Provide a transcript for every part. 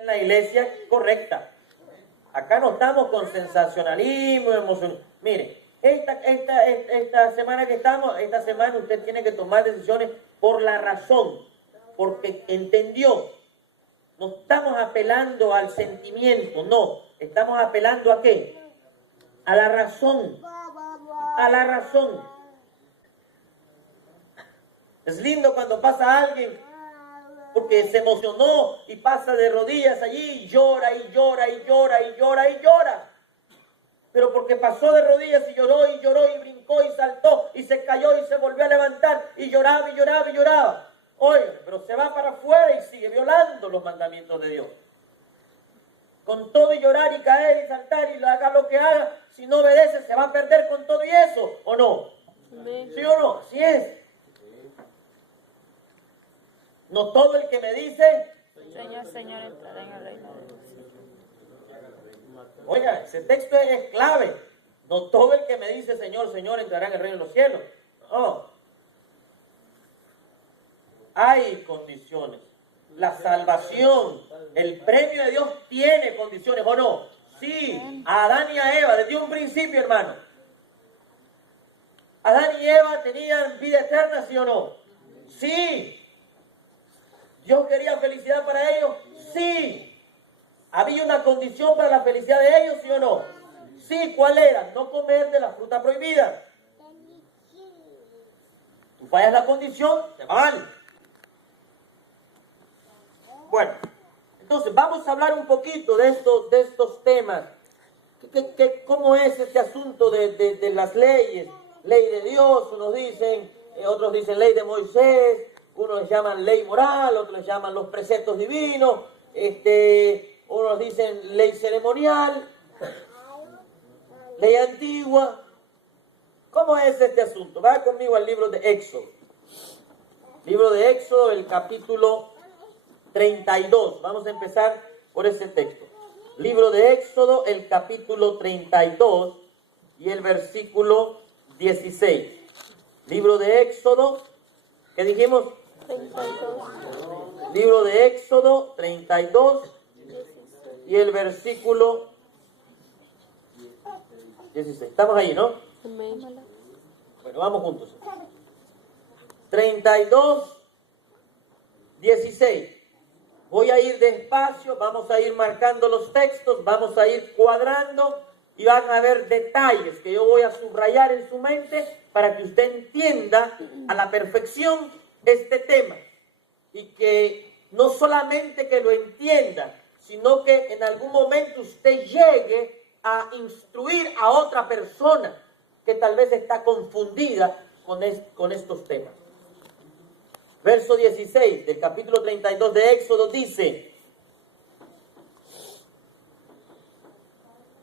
en la iglesia correcta. Acá no estamos con sensacionalismo, emoción. Mire, esta semana que estamos, esta semana usted tiene que tomar decisiones por la razón, porque entendió. No estamos apelando al sentimiento, no. Estamos apelando ¿a qué? A la razón. A la razón. Es lindo cuando pasa alguien porque se emocionó y pasa de rodillas allí y llora y llora y llora y llora y llora. Pero porque pasó de rodillas y lloró y brincó y saltó y se cayó y se volvió a levantar y lloraba y lloraba y lloraba. Oye, pero se va para afuera y sigue violando los mandamientos de Dios. Con todo y llorar y caer y saltar y haga lo que haga, si no obedece se va a perder con todo y eso, ¿o no? ¿Sí o no? Así es. No todo el que me dice, Señor, Señor, entrará en el reino de Dios. Oiga, ese texto es clave. No todo el que me dice Señor, Señor, entrará en el reino de los cielos. No. Hay condiciones. La salvación, el premio de Dios tiene condiciones, ¿o no? Sí, a Adán y a Eva, desde un principio, hermano. Adán y Eva tenían vida eterna, ¿sí o no? Sí. ¿Dios quería felicidad para ellos? Sí. ¿Había una condición para la felicidad de ellos, sí o no? Sí, ¿cuál era? No comer de la fruta prohibida. Tú fallas la condición, te va mal. Bueno, entonces vamos a hablar un poquito de estos temas. ¿Cómo es este asunto de las leyes? Ley de Dios, unos dicen, otros dicen ley de Moisés, unos llaman ley moral, otros llaman los preceptos divinos, unos dicen ley ceremonial, ley antigua. ¿Cómo es este asunto? Va conmigo al libro de Éxodo. Libro de Éxodo, el capítulo 32. Vamos a empezar por ese texto. Libro de Éxodo, el capítulo 32 y el versículo 16. Libro de Éxodo, ¿qué dijimos? 32. Libro de Éxodo 32 y el versículo 16. Estamos ahí, ¿no? Amén. Bueno, vamos juntos. 32, 16. Voy a ir despacio, vamos a ir marcando los textos, vamos a ir cuadrando y van a haber detalles que yo voy a subrayar en su mente para que usted entienda a la perfección este tema. Y que no solamente que lo entienda, sino que en algún momento usted llegue a instruir a otra persona que tal vez está confundida con estos temas. Verso 16 del capítulo 32 de Éxodo dice: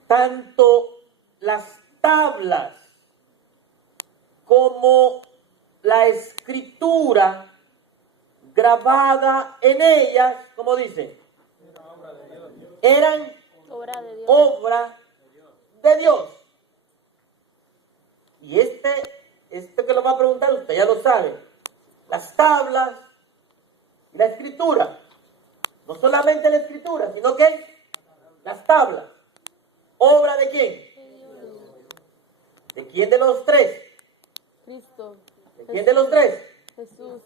tanto las tablas como la escritura grabada en ellas, como dice, eran obra de Dios. Y este que lo va a preguntar usted ya lo sabe. Las tablas y la escritura. No solamente la escritura, sino que las tablas. ¿Obra de quién? ¿De quién de los tres? Cristo. ¿De quién de los tres? Jesús.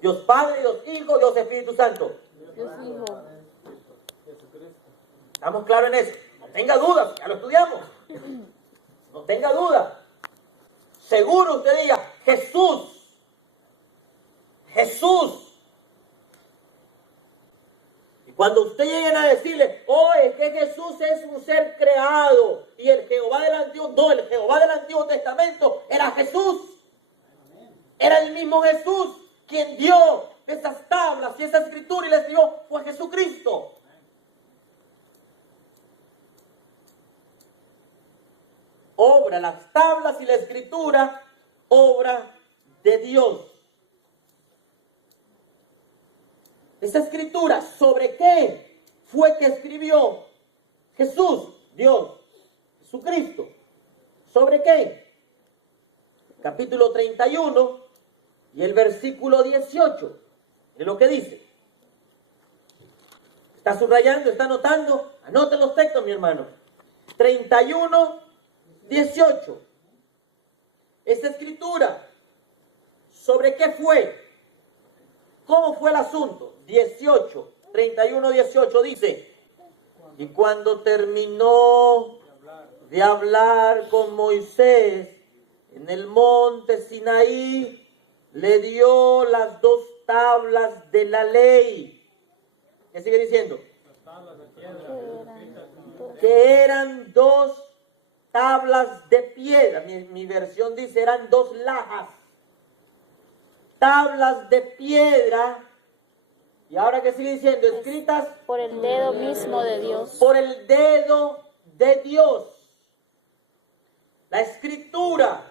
Dios Padre, Dios Hijo, Dios Espíritu Santo. Dios Hijo. ¿Estamos claros en eso? No tenga dudas, ya lo estudiamos. No tenga duda. Seguro usted diga, Jesús. Jesús. Y cuando usted llegue a decirle, oh, es que Jesús es un ser creado, y el Jehová del Antiguo Testamento era Jesús. Era el mismo Jesús quien dio esas tablas y esa escritura y les dio, fue Jesucristo. Obra, las tablas y la escritura, obra de Dios. Esa escritura, ¿sobre qué fue que escribió Jesús, Dios, Jesucristo? ¿Sobre qué? Capítulo 31 y el versículo 18. Es lo que dice. ¿Está subrayando? ¿Está anotando? Anoten los textos, mi hermano. 31, 18. Esta escritura, ¿sobre qué fue? ¿Cómo fue el asunto? 18, 31, 18 dice: y cuando terminó de hablar con Moisés en el monte Sinaí, le dio las 2 tablas de la ley. ¿Qué sigue diciendo? Que eran 2 tablas de piedra. Mi versión dice eran 2 lajas. Tablas de piedra. Y ahora que sigue diciendo, escritas por el dedo mismo de Dios. Por el dedo de Dios. La escritura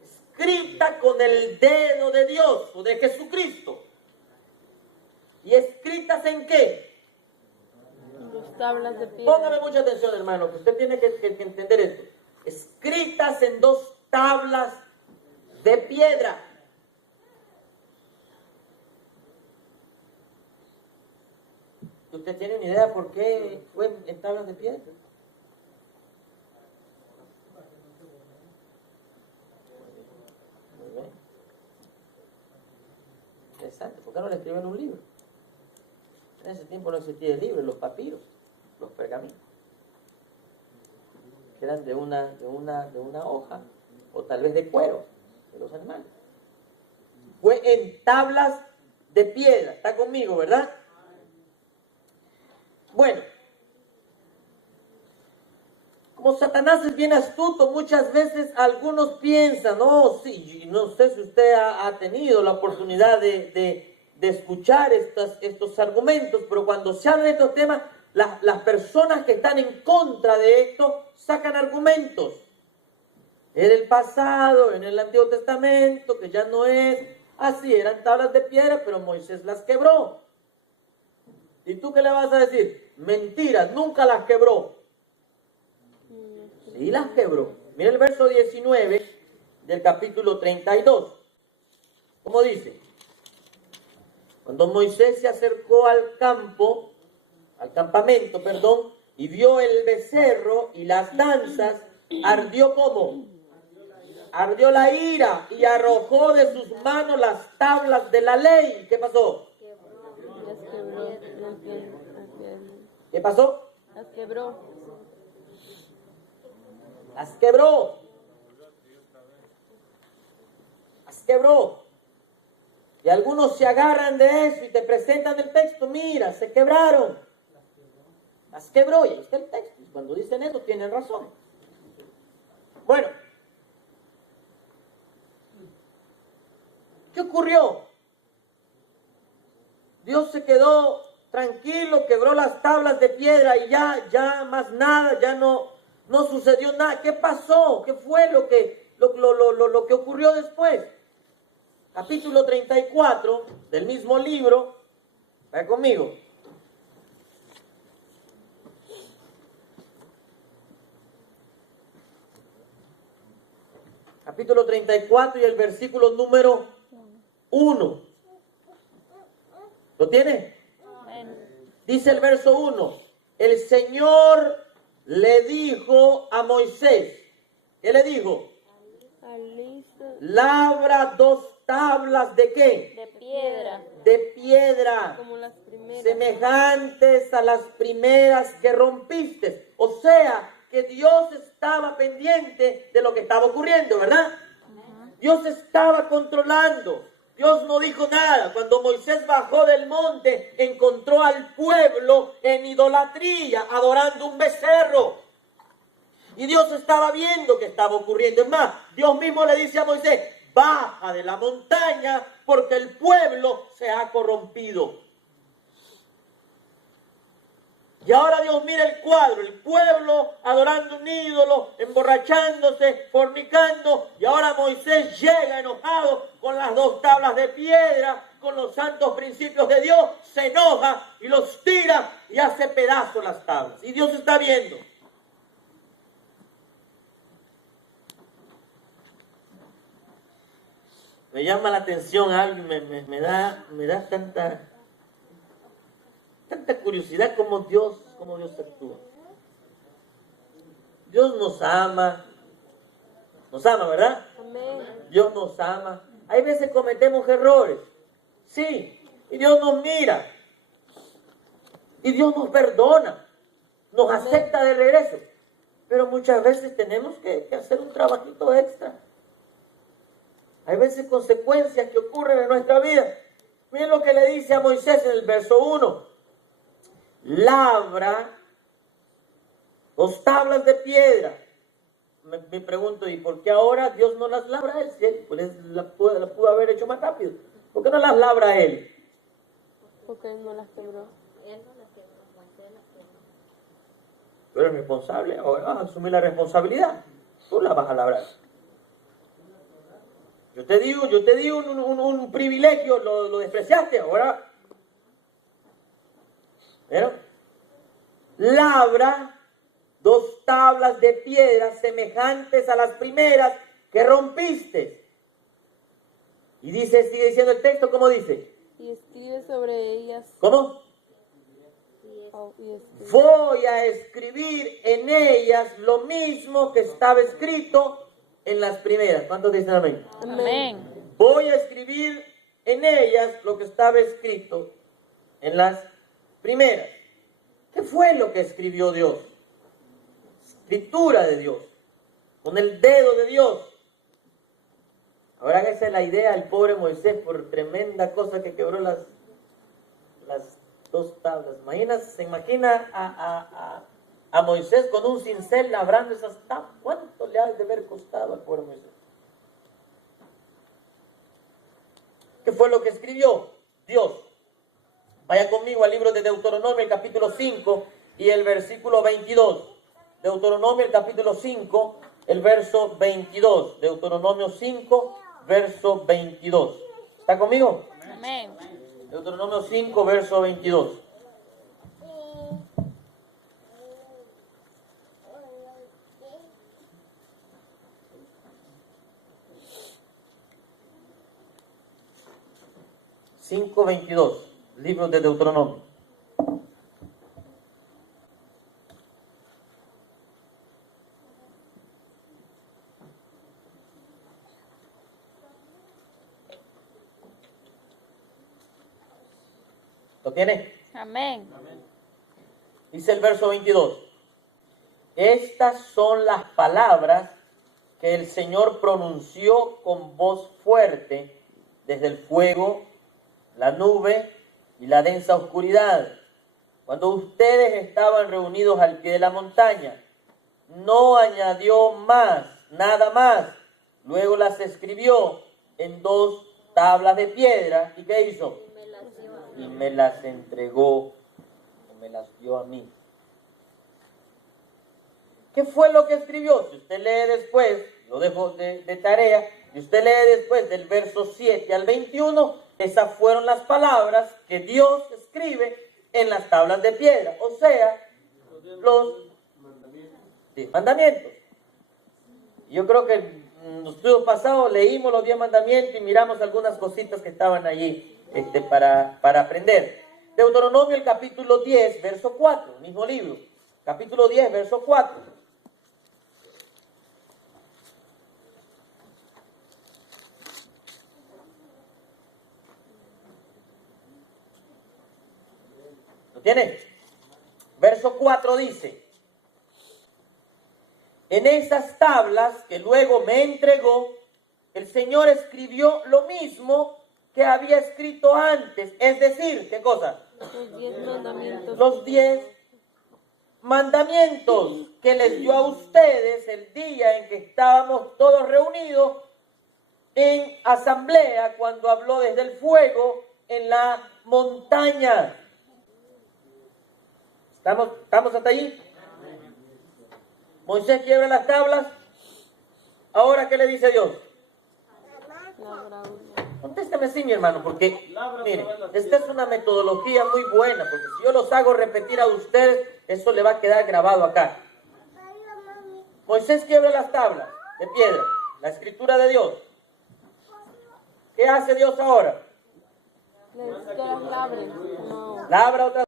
escrita con el dedo de Dios o de Jesucristo. ¿Y escritas en qué? Dos tablas de piedra. Póngame mucha atención, hermano, que usted tiene que entender esto. Escritas en 2 tablas de piedra. ¿Usted tiene una idea por qué fue en tablas de piedra? Muy bien. Interesante. ¿Por qué no le escriben un libro? En ese tiempo no existía el libro, los papiros, los pergaminos. Que eran de una hoja, o tal vez de cuero, de los animales. Fue en tablas de piedra. ¿Está conmigo, verdad? Bueno, como Satanás es bien astuto, muchas veces algunos piensan, no, sí, no sé si usted ha tenido la oportunidad de escuchar estos argumentos, pero cuando se habla de estos temas, las personas que están en contra de esto sacan argumentos. En el pasado, en el Antiguo Testamento, que ya no es así, eran tablas de piedra, pero Moisés las quebró. ¿Y tú qué le vas a decir? Mentira, nunca las quebró. Sí las quebró. Mira el verso 19 del capítulo 32. ¿Cómo dice? Cuando Moisés se acercó al campamento, y vio el becerro y las danzas, ardió ¿cómo? Ardió la ira y arrojó de sus manos las tablas de la ley. ¿Qué pasó? Las quebró. ¿Qué pasó? Las quebró. Las quebró. Las quebró. Y algunos se agarran de eso y te presentan el texto. Mira, se quebraron. Las quebró. Y ahí está el texto. Y cuando dicen eso, tienen razón. Bueno. ¿Qué ocurrió? Dios se quedó tranquilo, quebró las tablas de piedra y ya más nada, ya no sucedió nada. ¿Qué pasó? ¿Qué fue lo que ocurrió después? Capítulo 34 del mismo libro. Vaya conmigo. Capítulo 34 y el versículo número 1. ¿Lo tiene? Dice el verso 1. El Señor le dijo a Moisés. ¿Qué le dijo? Labra 2 tablas ¿de qué? De piedra. De piedra. Como las primeras. Semejantes a las primeras que rompiste. O sea, que Dios estaba pendiente de lo que estaba ocurriendo, ¿verdad? Dios estaba controlando. Dios no dijo nada. Cuando Moisés bajó del monte, encontró al pueblo en idolatría, adorando un becerro. Y Dios estaba viendo que estaba ocurriendo. Es más, Dios mismo le dice a Moisés, baja de la montaña porque el pueblo se ha corrompido. Y ahora Dios mira el cuadro, el pueblo adorando un ídolo, emborrachándose, fornicando. Y ahora Moisés llega enojado con las 2 tablas de piedra, con los santos principios de Dios, se enoja y los tira y hace pedazos las tablas. Y Dios está viendo. Me llama la atención algo, me da tanta... Tanta curiosidad cómo Dios actúa. Dios nos ama, ¿verdad? Amén. Dios nos ama. Hay veces cometemos errores, sí, y Dios nos mira, y Dios nos perdona, nos acepta de regreso, pero muchas veces tenemos que hacer un trabajito extra. Hay veces consecuencias que ocurren en nuestra vida. Miren lo que le dice a Moisés en el verso 1. Labra 2 tablas de piedra. Me pregunto, ¿y por qué ahora Dios no las labra a él? Si él pues, la pudo haber hecho más rápido. ¿Por qué no las labra a él? Porque él no las quebró. Tú eres responsable, ahora vas a asumir la responsabilidad. Tú la vas a labrar. Yo te di un privilegio, lo despreciaste, ahora. ¿Vieron? Labra 2 tablas de piedra semejantes a las primeras que rompiste. Y dice, sigue diciendo el texto, ¿cómo dice? Y escribe sobre ellas. ¿Cómo? Y escribe. Voy a escribir en ellas lo mismo que estaba escrito en las primeras. ¿Cuántos dicen amén? Amén. Voy a escribir en ellas lo que estaba escrito en las primeras. ¿Qué fue lo que escribió Dios? Escritura de Dios, con el dedo de Dios. Ahora esa es la idea del pobre Moisés por tremenda cosa que quebró las 2 tablas. Se imagina a Moisés con un cincel labrando esas tablas. ¿Cuánto le ha de haber costado al pobre Moisés? ¿Qué fue lo que escribió Dios? Vaya conmigo al libro de Deuteronomio, el capítulo 5 y el versículo 22. Deuteronomio, el capítulo 5, el verso 22. Deuteronomio 5, verso 22. ¿Está conmigo? Amén. Deuteronomio 5, verso 22. Libro de Deuteronomio. ¿Lo tiene? Amén. Dice el verso 22. Estas son las palabras que el Señor pronunció con voz fuerte desde el fuego, la nube y la densa oscuridad, cuando ustedes estaban reunidos al pie de la montaña. No añadió más, nada más. Luego las escribió en 2 tablas de piedra. ¿Y qué hizo? Y me las entregó, y me las dio a mí. ¿Qué fue lo que escribió? Si usted lee después, lo dejo de tarea, y usted lee después del verso 7 al 21, esas fueron las palabras que Dios escribe en las tablas de piedra, o sea, los mandamientos. Yo creo que en los estudios pasados leímos los 10 mandamientos y miramos algunas cositas que estaban allí para aprender. Deuteronomio, el capítulo 10, verso 4, mismo libro, capítulo 10, verso 4. ¿Lo tiene? Verso 4 dice: en esas tablas que luego me entregó, el Señor escribió lo mismo que había escrito antes. Es decir, ¿qué cosa? Los 10 mandamientos. Los 10 mandamientos que les dio a ustedes el día en que estábamos todos reunidos en asamblea, cuando habló desde el fuego en la montaña. ¿Estamos hasta allí? Moisés quiebra las tablas. Ahora, ¿qué le dice Dios? Contésteme sí, mi hermano, porque, mire, esta es una metodología muy buena, porque si yo los hago repetir a ustedes, eso le va a quedar grabado acá. Moisés quiebra las tablas de piedra, la escritura de Dios. ¿Qué hace Dios ahora? Les las labren. No. Labra otra